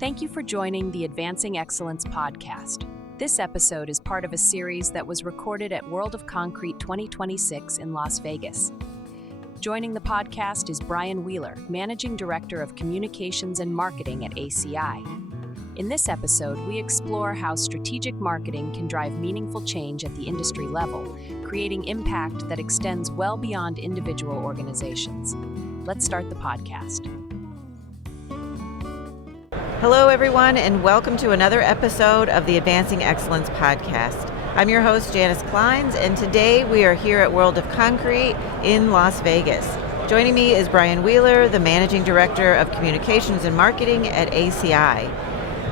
Thank you for joining the Advancing Excellence podcast. This episode is part of a series that was recorded at World of Concrete 2026 in Las Vegas. Joining the podcast is Brian Wheeler, Managing Director of Communications and Marketing at ACI. In this episode, we explore how strategic marketing can drive meaningful change at the industry level, creating impact that extends well beyond individual organizations. Let's start the podcast. Hello, everyone, and welcome to another episode of the Advancing Excellence podcast. I'm your host, Janice Kleins, and today we are here at World of Concrete in Las Vegas. Joining me is Brian Wheeler, the Managing Director of Communications and Marketing at ACI.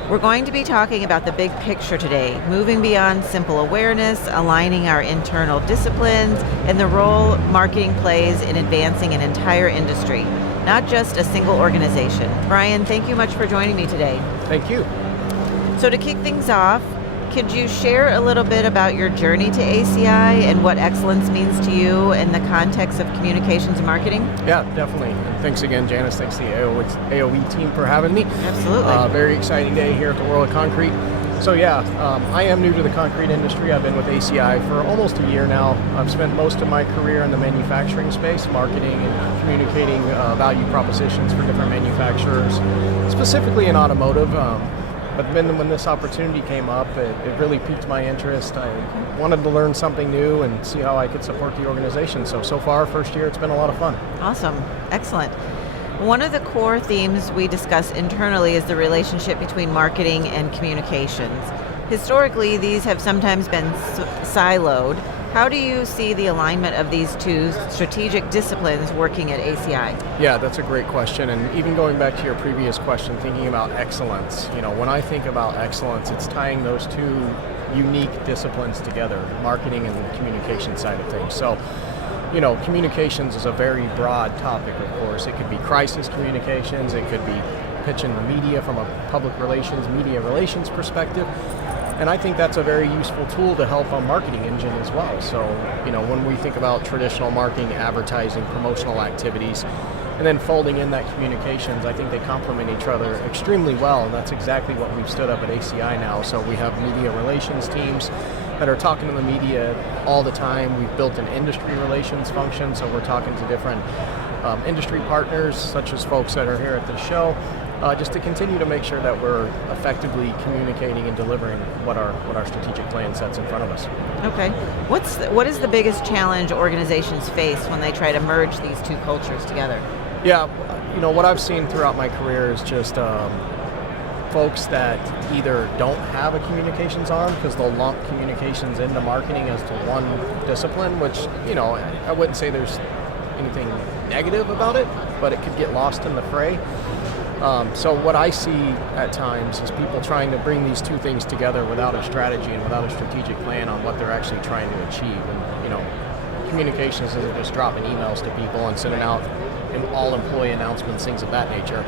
We're going to be talking about the big picture today, moving beyond simple awareness, aligning our internal disciplines, and the role marketing plays in advancing an entire industry, not just a single organization. Brian, thank you much for joining me today. Thank you. So to kick things off, could you share a little bit about your journey to ACI and what excellence means to you in the context of communications and marketing? Yeah, definitely. And thanks again, Janice. Thanks to the AOE team for having me. Absolutely. Very exciting day here at the World of Concrete. So I am new to the concrete industry. I've been with ACI for almost a year now. I've spent most of my career in the manufacturing space, marketing and communicating value propositions for different manufacturers, specifically in automotive. But then when this opportunity came up, it really piqued my interest. I wanted to learn something new and see how I could support the organization. So far, first year, it's been a lot of fun. Awesome. Excellent. One of the core themes we discuss internally is the relationship between marketing and communications. Historically, these have sometimes been siloed. How do you see the alignment of these two strategic disciplines working at ACI? Yeah, that's a great question. And even going back to your previous question, thinking about excellence, when I think about excellence, it's tying those two unique disciplines together, marketing and the communication side of things. So, communications is a very broad topic, of course. It could be crisis communications, it could be pitching the media from a public relations, media relations perspective. And I think that's a very useful tool to help a marketing engine as well. So, when we think about traditional marketing, advertising, promotional activities, and then folding in that communications, I think they complement each other extremely well. And that's exactly what we've stood up at ACI now. So we have media relations teams that are talking to the media all the time. We've built an industry relations function, so we're talking to different industry partners, such as folks that are here at the show, just to continue to make sure that we're effectively communicating and delivering what our strategic plan sets in front of us. Okay. What is the biggest challenge organizations face when they try to merge these two cultures together? Yeah, what I've seen throughout my career is just folks that either don't have a communications arm because they'll lump communications into marketing as to one discipline, which, I wouldn't say there's anything negative about it, but it could get lost in the fray. So what I see at times is people trying to bring these two things together without a strategy and without a strategic plan on what they're actually trying to achieve. And, communications isn't just dropping emails to people and sending out all employee announcements, things of that nature.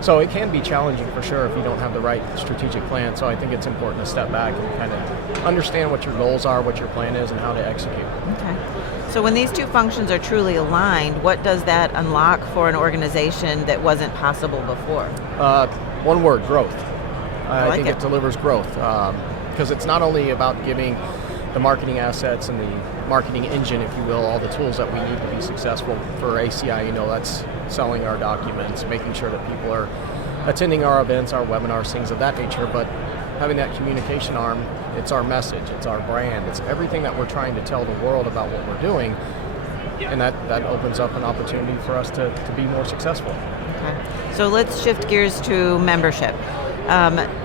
So it can be challenging for sure if you don't have the right strategic plan. So I think it's important to step back and kind of understand what your goals are, what your plan is, and how to execute. Okay. So when these two functions are truly aligned, what does that unlock for an organization that wasn't possible before? One word, growth. I think it it delivers growth because it's not only about giving the marketing assets and the marketing engine, if you will, all the tools that we need to be successful for ACI. That's selling our documents, making sure that people are attending our events, our webinars, things of that nature, but having that communication arm, it's our message, it's our brand, it's everything that we're trying to tell the world about what we're doing, and that opens up an opportunity for us to be more successful. Okay. So let's shift gears to membership.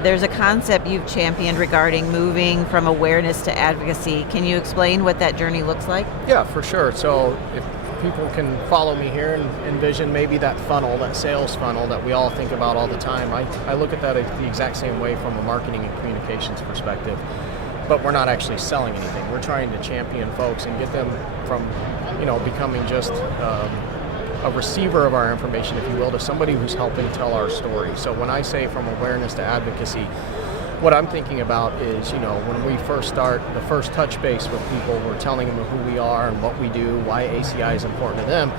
There's a concept you've championed regarding moving from awareness to advocacy. Can you explain what that journey looks like? Yeah, for sure. So if people can follow me here and envision maybe that funnel, that sales funnel that we all think about all the time, I look at that the exact same way from a marketing and communications perspective. But we're not actually selling anything. We're trying to champion folks and get them from, becoming just a receiver of our information, if you will, to somebody who's helping tell our story. So when I say from awareness to advocacy, what I'm thinking about is, when we first start, the first touch base with people, we're telling them who we are and what we do, why ACI is important to them.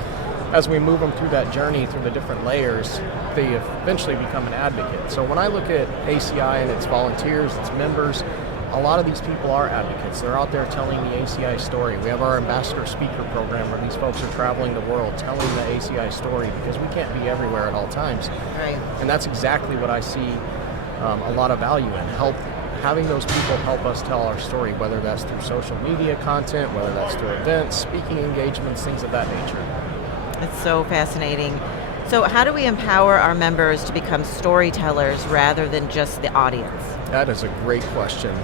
as we move them through that journey, through the different layers, they eventually become an advocate. So when I look at ACI and its volunteers, its members, a lot of these people are advocates. They're out there telling the ACI story. We have our ambassador speaker program where these folks are traveling the world telling the ACI story, because we can't be everywhere at all times. Right. And that's exactly what I see a lot of value in. Having those people help us tell our story, whether that's through social media content, whether that's through events, speaking engagements, things of that nature. It's so fascinating. So how do we empower our members to become storytellers rather than just the audience? That is a great question.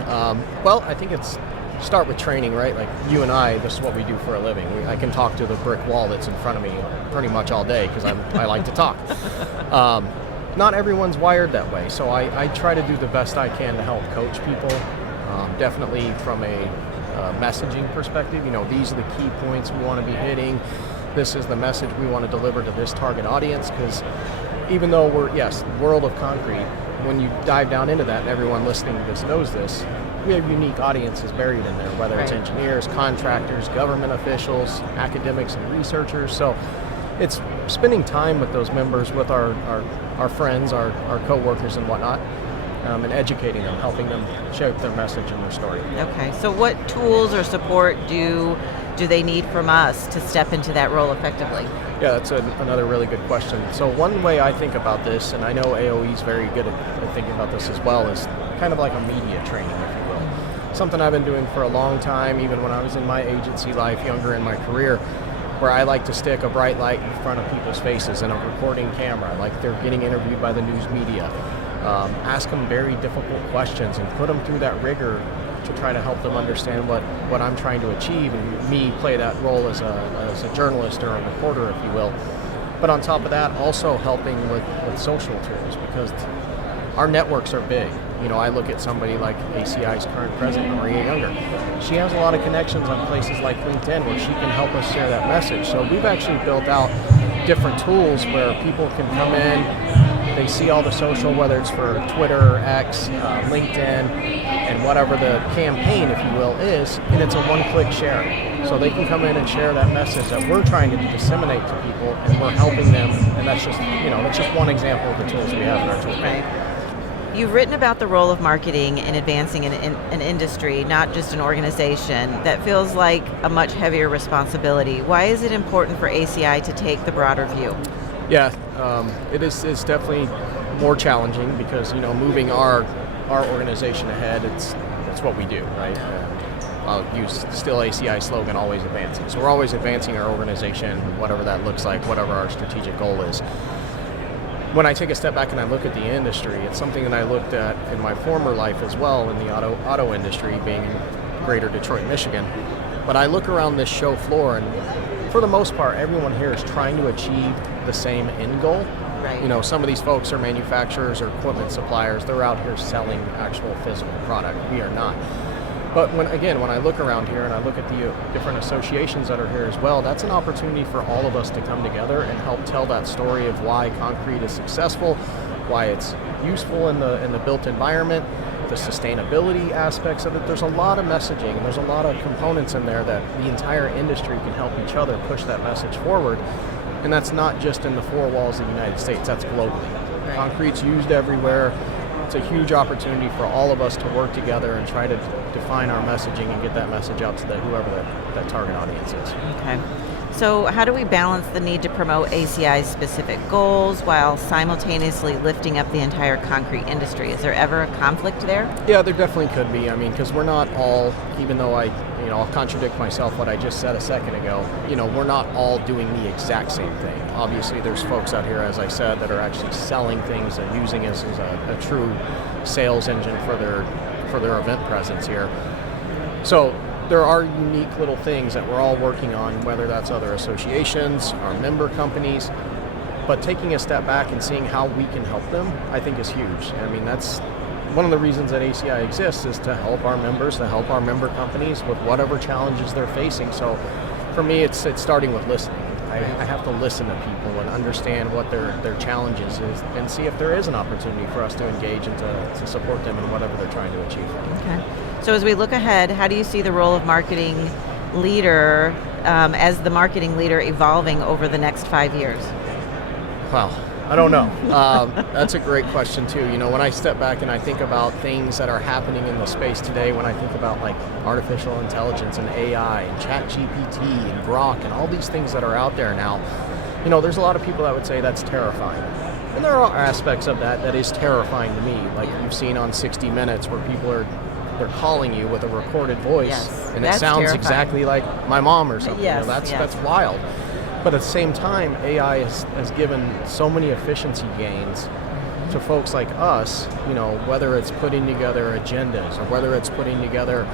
Well, I think it's start with training, right? Like you and I, this is what we do for a living. I can talk to the brick wall that's in front of me pretty much all day because I like to talk. Not everyone's wired that way, so I try to do the best I can to help coach people. Definitely from a messaging perspective, these are the key points we want to be hitting. This is the message we want to deliver to this target audience, because even though World of Concrete, when you dive down into that, and everyone listening to this knows this, we have unique audiences buried in there, whether it's engineers, contractors, government officials, academics, and researchers. So it's spending time with those members, with our friends, our co-workers and whatnot, and educating them, helping them shape their message and their story. Okay, so what tools or support do they need from us to step into that role effectively? Yeah, that's another really good question. So one way I think about this, and I know AOE is very good at thinking about this as well, is kind of like a media training, if you will. Something I've been doing for a long time, even when I was in my agency life, younger in my career, where I like to stick a bright light in front of people's faces and a recording camera, like they're getting interviewed by the news media. Ask them very difficult questions and put them through that rigor to try to help them understand what I'm trying to achieve, and me play that role as a journalist or a reporter, if you will. But on top of that, also helping with social tools, because our networks are big. I look at somebody like ACI's current president, Maria Younger. She has a lot of connections on places like LinkedIn where she can help us share that message. So we've actually built out different tools where people can come in, they see all the social, whether it's for Twitter, X, LinkedIn, and whatever the campaign, if you will, is, and it's a one-click share. So they can come in and share that message that we're trying to disseminate to people, and we're helping them, and that's just one example of the tools we have in our toolkit. Right. You've written about the role of marketing in advancing an industry, not just an organization, that feels like a much heavier responsibility. Why is it important for ACI to take the broader view? Yeah, it's definitely more challenging because, moving our organization ahead, it's what we do, right? I'll use still ACI slogan, always advancing. So we're always advancing our organization, whatever that looks like, whatever our strategic goal is. When I take a step back and I look at the industry, it's something that I looked at in my former life as well, in the auto industry, being in greater Detroit, Michigan. But I look around this show floor, and for the most part, everyone here is trying to achieve the same end goal. Right. Some of these folks are manufacturers or equipment suppliers. They're out here selling actual physical product. We are not. But when I look around here and I look at the different associations that are here as well, that's an opportunity for all of us to come together and help tell that story of why concrete is successful, why it's useful in the built environment, the sustainability aspects of it. There's a lot of messaging and there's a lot of components in there that the entire industry can help each other push that message forward. And that's not just in the four walls of the United States, that's globally. Right. Concrete's used everywhere. It's a huge opportunity for all of us to work together and try to define our messaging and get that message out to whoever that target audience is. Okay. So how do we balance the need to promote ACI's specific goals while simultaneously lifting up the entire concrete industry? Is there ever a conflict there? Yeah, there definitely could be. Because we're not all, even though I'll contradict myself what I just said a second ago, we're not all doing the exact same thing. Obviously, there's folks out here, as I said, that are actually selling things and using us as a true sales engine for their event presence here. So there are unique little things that we're all working on, whether that's other associations, our member companies, but taking a step back and seeing how we can help them, I think is huge. That's one of the reasons that ACI exists, is to help our members, to help our member companies with whatever challenges they're facing. So for me, it's starting with listening. I have to listen to people and understand what their challenges is and see if there is an opportunity for us to engage and to support them in whatever they're trying to achieve. Okay. So as we look ahead, how do you see the role of marketing leader as the marketing leader evolving over the next 5 years? Wow, I don't know. That's a great question too. When I step back and I think about things that are happening in the space today, when I think about like artificial intelligence and AI and ChatGPT and Grok and all these things that are out there now, there's a lot of people that would say that's terrifying. And there are aspects of that is terrifying to me. Like you've seen on 60 Minutes where people they're calling you with a recorded voice, and it sounds terrifying. Exactly like my mom or something. Yes, that's wild. But at the same time, AI has given so many efficiency gains to folks like us, whether it's putting together agendas or whether it's putting together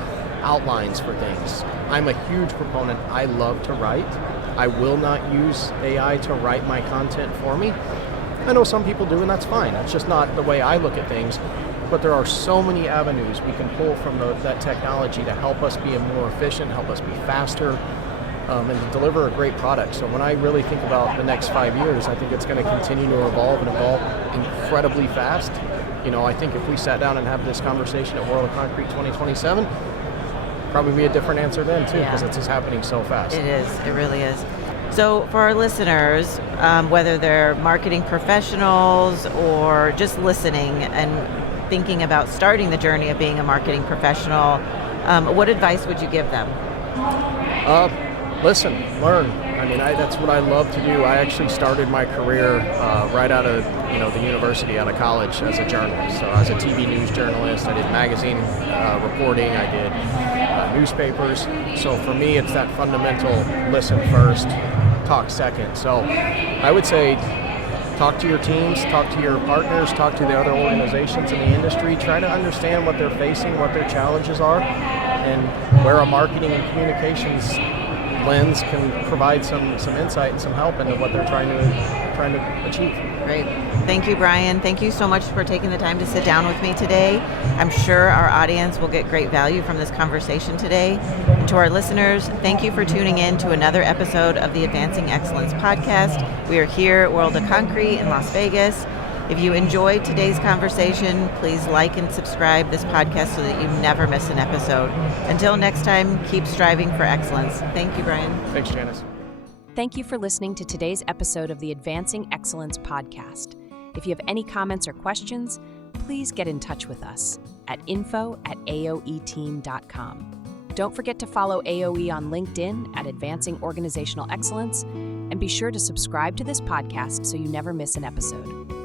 outlines for things. I'm a huge proponent. I love to write. I will not use AI to write my content for me. I know some people do, and that's fine. It's just not the way I look at things. But there are so many avenues we can pull from that technology to help us be more efficient, help us be faster, and to deliver a great product. So when I really think about the next 5 years, I think it's going to continue to evolve incredibly fast. I think if we sat down and have this conversation at World of Concrete 2027, probably be a different answer then too, because it's just happening so fast. It is. It really is. So for our listeners, whether they're marketing professionals or just listening and thinking about starting the journey of being a marketing professional, what advice would you give them? Listen, learn. That's what I love to do. I actually started my career right out of the university, out of college, as a journalist. So I was a TV news journalist. I did magazine reporting. I did newspapers. So for me, it's that fundamental listen first, talk second. So I would say talk to your teams, talk to your partners, talk to the other organizations in the industry. Try to understand what they're facing, what their challenges are, and where a marketing and communications lens can provide some insight and some help into what they're trying to achieve. Great. Thank you, Brian. Thank you so much for taking the time to sit down with me today. I'm sure our audience will get great value from this conversation today. And to our listeners, thank you for tuning in to another episode of the Advancing Excellence podcast. We are here at World of Concrete in Las Vegas. If you enjoyed today's conversation, please like and subscribe this podcast so that you never miss an episode. Until next time, keep striving for excellence. Thank you, Brian. Thanks, Janice. Thank you for listening to today's episode of the Advancing Excellence podcast. If you have any comments or questions, please get in touch with us at info@aoeteam.com. Don't forget to follow AOE on LinkedIn at Advancing Organizational Excellence, and be sure to subscribe to this podcast so you never miss an episode.